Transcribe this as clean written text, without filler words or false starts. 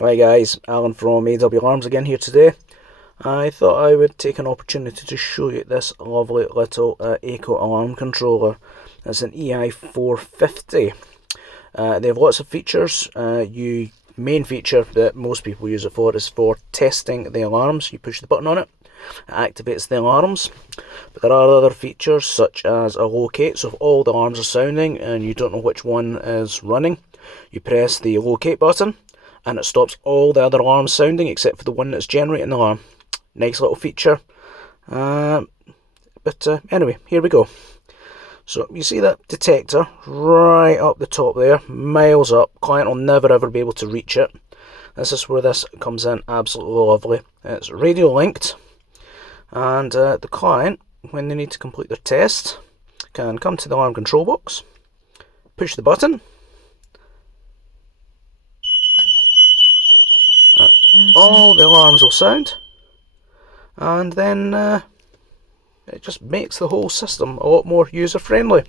Hi guys, Alan from AW Alarms again here today. I thought I would take an opportunity to show you this lovely little Aico alarm controller. It's an EI450. They have lots of features. Main feature that most people use it for is for testing the alarms. You push the button on it, it activates the alarms. But there are other features such as a locate, so if all the alarms are sounding and you don't know which one is running, you press the locate button and it stops all the other alarms sounding except for the one that's generating the alarm. Nice little feature. Anyway, here we go. So you see that detector right up the top there, miles up. Client will never ever be able to reach it. This is where this comes in absolutely lovely. It's radio linked, and the client, when they need to complete their test, can come to the alarm control box, push the button, all the alarms will sound, and then it just makes the whole system a lot more user friendly.